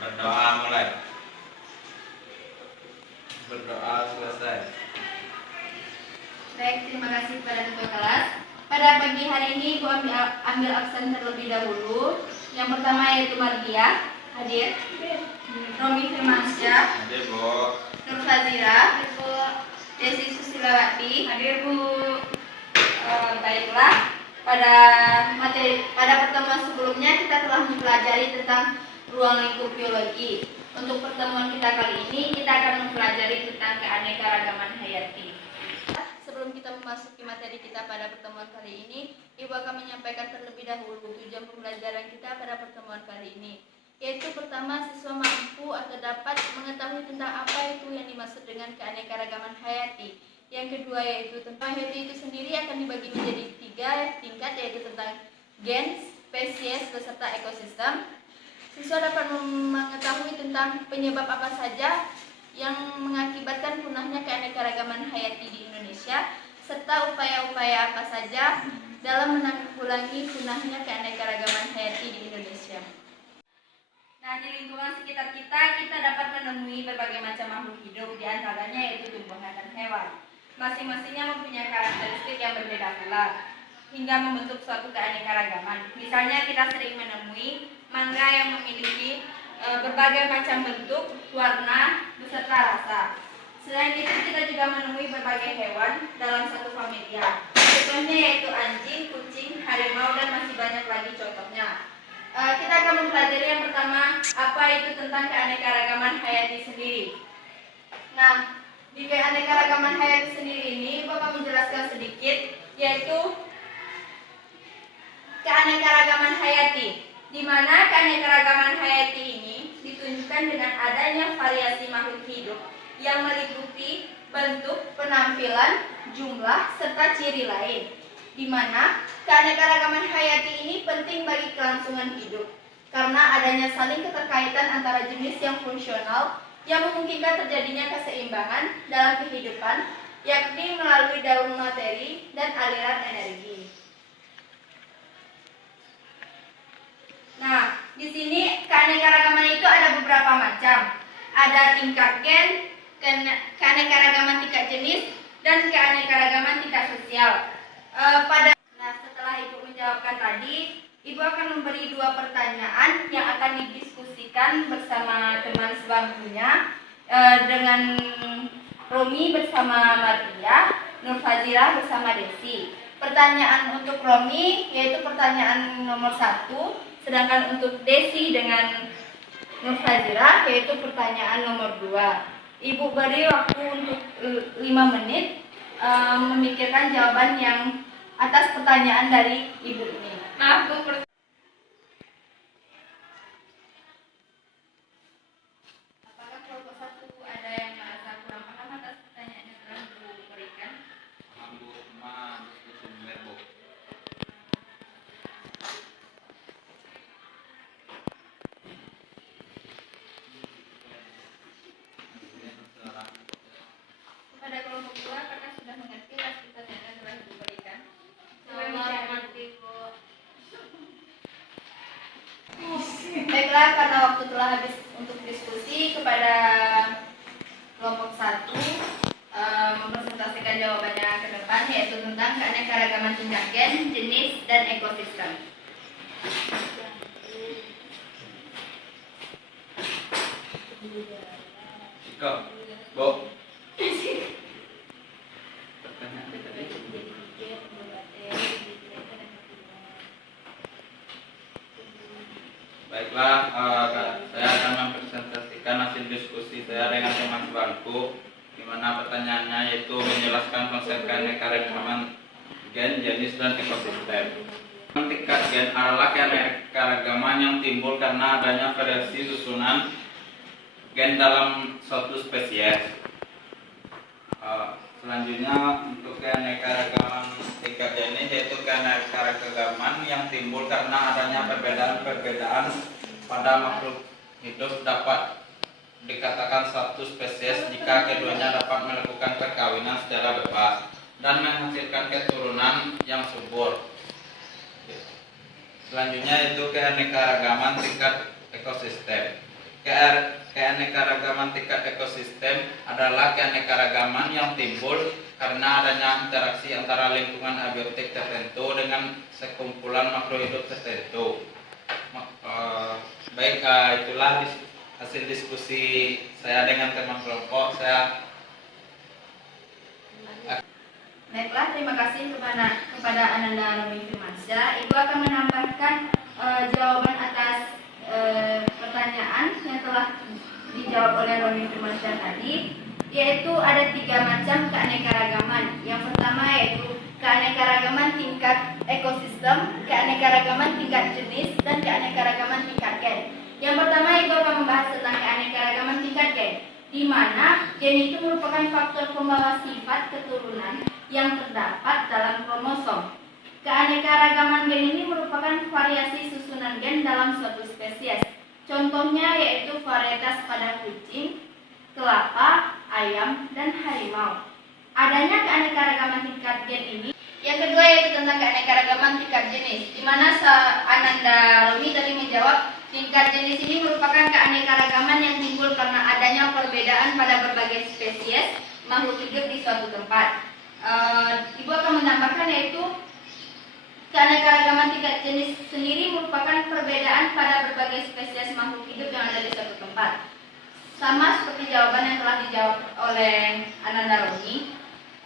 Berdoa mulai. Berdoa selesai. Baik, terima kasih kepada ketua kelas. Pada pagi hari ini Ibu ambil absen terlebih dahulu. Yang pertama yaitu Mardia, hadir. Romi Firmansyah, Hadir, Bu. Nur Fazira, hadir, Bu. Desi Susilawati, hadir, Bu. Baiklah, pada pertemuan sebelumnya kita telah mempelajari tentang ruang lingkup biologi. Untuk pertemuan kita kali ini kita akan mempelajari tentang keanekaragaman hayati. Sebelum kita memasuki materi kita pada pertemuan kali ini, Ibu akan menyampaikan terlebih dahulu tujuan pembelajaran kita pada pertemuan kali ini, yaitu pertama, siswa mampu atau dapat mengetahui tentang apa itu yang dimaksud dengan keanekaragaman hayati. Yang kedua yaitu tentang hayati itu sendiri akan dibagi menjadi 3 tingkat, yaitu tentang gen, spesies, beserta ekosistem. Siswa dapat mengetahui tentang penyebab apa saja yang mengakibatkan punahnya keanekaragaman hayati di Indonesia, serta upaya-upaya apa saja dalam menanggulangi punahnya keanekaragaman hayati di Indonesia. Nah, di lingkungan sekitar kita dapat menemui berbagai macam makhluk hidup, di antaranya yaitu tumbuhan dan hewan. Masing-masingnya mempunyai karakteristik yang berbeda pula, hingga membentuk suatu keanekaragaman. Misalnya kita sering menemui mangga yang memiliki berbagai macam bentuk, warna, beserta rasa. Selain itu kita juga menemui berbagai hewan dalam satu familia. Contohnya yaitu anjing, kucing, harimau, dan masih banyak lagi contohnya. Kita akan mempelajari yang pertama, apa itu tentang keanekaragaman hayati sendiri. Nah, di keanekaragaman hayati sendiri ini, Ibu akan menjelaskan sedikit, yaitu keanekaragaman hayati, di mana keanekaragaman hayati ini ditunjukkan dengan adanya variasi makhluk hidup yang meliputi bentuk, penampilan, jumlah, serta ciri lain, di mana keanekaragaman hayati ini penting bagi kelangsungan hidup karena adanya saling keterkaitan antara jenis yang fungsional yang memungkinkan terjadinya keseimbangan dalam kehidupan, yakni melalui daun materi dan aliran energi. Nah, di sini keanekaragaman itu ada beberapa macam. Ada tingkat gen, keanekaragaman tingkat jenis, dan keanekaragaman tingkat sosial. Setelah Ibu menjawabkan tadi, Ibu akan memberi 2 pertanyaan yang akan didiskusikan bersama teman sebangkunya, dengan Romi bersama Mardia, Nur Fazira bersama Desi. Pertanyaan untuk Romi yaitu pertanyaan nomor 1, sedangkan untuk Desi dengan Nur Fazira yaitu pertanyaan nomor 2. Ibu beri waktu untuk 5 menit memikirkan jawaban yang atas pertanyaan dari Ibu ini. Apakah kelompok 1 ada yang merasa kurang paham atas pertanyaan yang telah Ibu berikan? Pada kelompok 2, apakah sudah mengerti atas pertanyaan yang telah Ibu berikan? Baiklah, karena waktu telah habis untuk diskusi, kepada kelompok 1 mempresentasikan jawabannya ke depan, yaitu tentang keanekaragaman tingkat gen, jenis, dan ekosistem. Go, Bu. Baiklah, saya akan mempresentasikan hasil diskusi saya dengan teman sebangku, di mana pertanyaannya yaitu menjelaskan konsep keanekaragaman gen, jenis, dan ekosistem. Tingkat gen adalah keanekaragaman yang timbul karena adanya variasi susunan gen dalam suatu spesies. Selanjutnya untuk keanekaragaman tingkat jenis yaitu keanekaragaman yang timbul karena adanya perbedaan pada makhluk hidup dapat dikatakan satu spesies jika keduanya dapat melakukan perkawinan secara bebas dan menghasilkan keturunan yang subur. Selanjutnya itu keanekaragaman tingkat ekosistem. keanekaragaman tingkat ekosistem adalah keanekaragaman yang timbul karena adanya interaksi antara lingkungan abiotik tertentu dengan sekumpulan makhluk hidup tertentu. Baik, itulah hasil diskusi saya dengan teman kelompok. Baiklah, terima kasih kepada Ananda Romi Firmansyah. Ibu akan menambahkan jawaban atas pertanyaan yang telah dijawab oleh Romi Firmansyah tadi, yaitu ada 3 macam keanekaragaman. Yang pertama yaitu keanekaragaman tingkat ekosistem, keanekaragaman tingkat jenis, dan keanekaragaman tingkat gen. Yang pertama, Ibu akan membahas tentang keanekaragaman tingkat gen, di mana gen itu merupakan faktor pembawa sifat keturunan yang terdapat dalam kromosom. Keanekaragaman gen ini merupakan variasi susunan gen dalam suatu spesies. Contohnya yaitu varietas pada kucing, kelapa, ayam, dan harimau. Adanya keanekaragaman tingkat gen ini. Yang kedua yaitu tentang keanekaragaman tingkat jenis, di mana Ananda Romi tadi menjawab tingkat jenis ini merupakan keanekaragaman yang timbul karena adanya perbedaan pada berbagai spesies makhluk hidup di suatu tempat. Ibu akan menambahkan yaitu keanekaragaman tingkat jenis sendiri merupakan perbedaan pada berbagai spesies makhluk hidup yang ada di suatu tempat. Sama seperti jawaban yang telah dijawab oleh Ananda Romi,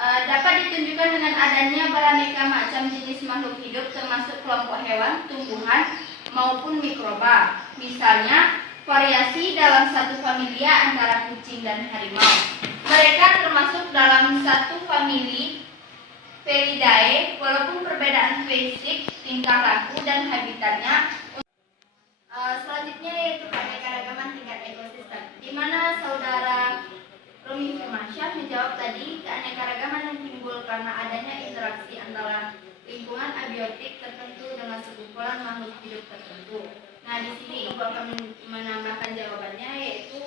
dapat ditunjukkan dengan adanya beraneka macam jenis makhluk hidup termasuk kelompok hewan, tumbuhan, maupun mikroba. Misalnya, variasi dalam satu familia antara kucing dan harimau. Mereka termasuk dalam satu famili Felidae, walaupun perbedaan fisik, tingkah laku, dan habitatnya. Selanjutnya yaitu keanekaragaman tingkat ekosistem, di mana saudara Romi Firmansyah menjawab tadi keanekaragaman yang timbul karena adanya interaksi antara lingkungan abiotik tertentu dengan sekumpulan makhluk hidup tertentu. Nah, di sini Ibu akan menambahkan jawabannya, yaitu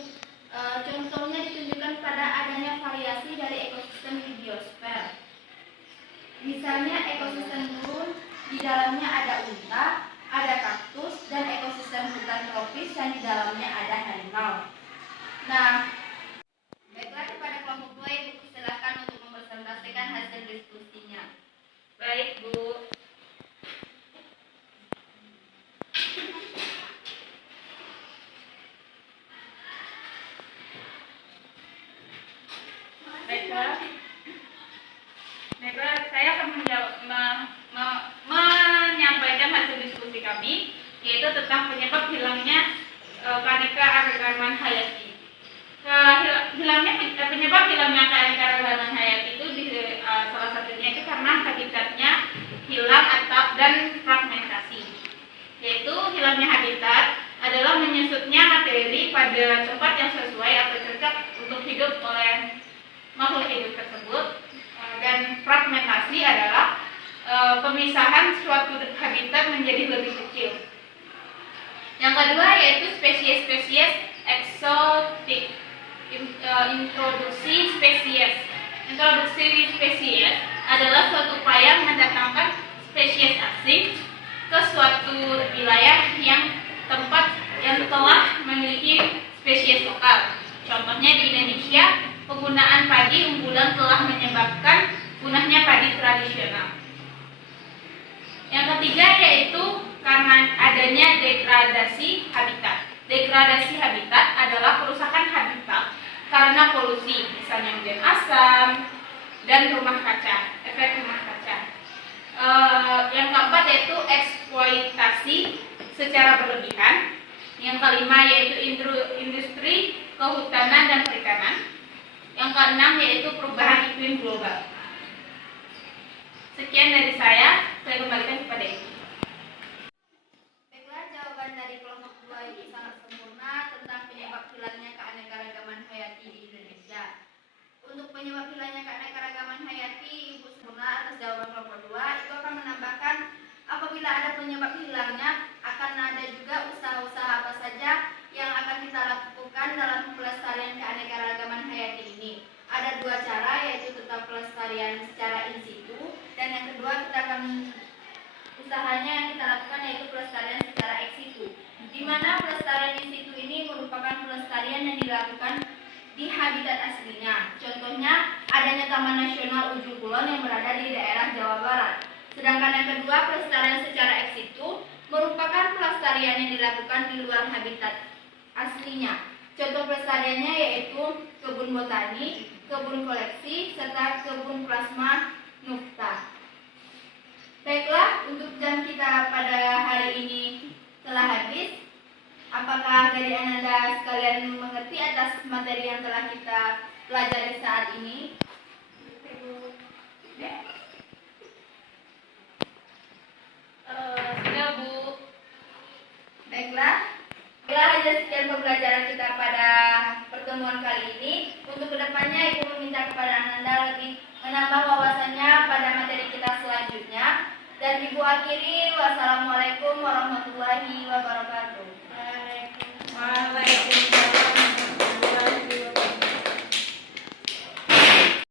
contohnya ditunjukkan pada adanya variasi dari ekosistem di biosfer. Misalnya ekosistem gurun, di dalamnya ada unta, ada kaktus, dan ekosistem hutan tropis yang di dalamnya ada harimau. Nah, baiklah, kepada kelompok 2 Ibu silakan untuk mempresentasikan hasil diskusinya. Baik, Bu. Baiklah, saya akan menyampaikan hasil diskusi kami, yaitu tentang penyebab hilangnya keanekaragaman hayati. Penyebab hilangnya keanekaragaman hayati itu salah satunya itu karena habitatnya hilang dan fragmentasi. Yaitu hilangnya habitat adalah menyusutnya materi pada tempat yang sesuai atau cocok untuk hidup oleh makhluk hidup tersebut, dan fragmentasi adalah pemisahan suatu habitat menjadi lebih kecil. Yang kedua yaitu spesies-spesies eksotik. Introduksi spesies. Introduksi spesies adalah suatu upaya mendatangkan spesies asing ke suatu wilayah yang telah memiliki spesies lokal. Contohnya di Indonesia, penggunaan padi unggulan telah menyebabkan punahnya padi tradisional. Yang ketiga yaitu karena adanya degradasi habitat. Degradasi habitat adalah kerusakan habitat karena polusi, misalnya hujan asam dan efek rumah kaca. Yang keempat yaitu eksploitasi secara berlebihan. Yang kelima yaitu industri kehutanan dan perikanan. Yang keenam yaitu perubahan iklim global. Sekian dari saya kembalikan kepada Ibu. Baiklah, jawaban dari kelompok 2 ini sangat sempurna tentang penyebab hilangnya keanekaragaman hayati di Indonesia. Untuk penyebab hilangnya keanekaragaman hayati, Ibu sempurna atas jawaban kelompok 2. Ibu akan menambahkan, apabila ada penyebab hilangnya, akan ada juga usaha-usaha apa saja yang akan kita lakukan dalam pelestarian keanekaragaman hayati ini. Ada 2 cara, yaitu tetap pelestarian secara in situ, dan yang kedua usahanya yang kita lakukan yaitu pelestarian secara ex situ, di mana pelestarian in situ ini merupakan dilakukan di habitat aslinya. Contohnya, adanya Taman Nasional Ujung Kulon yang berada di daerah Jawa Barat. Sedangkan yang kedua, pelestarian secara ex situ merupakan pelestarian yang dilakukan di luar habitat aslinya. Contoh pelestariannya yaitu kebun botani, kebun koleksi, serta kebun plasma nufta. Baiklah, untuk jam kita pada hari ini telah habis. Apakah dari Anda sekalian mengerti atas materi yang telah kita pelajari saat ini? Sudah, Bu. Baiklah, itulah aja sekian pembelajaran kita pada pertemuan kali ini. Untuk kedepannya, Ibu meminta kepada Ananda lebih menambah wawasannya pada materi kita selanjutnya. Dan Ibu akhiri, wassalamualaikum warahmatullahi wabarakatuh.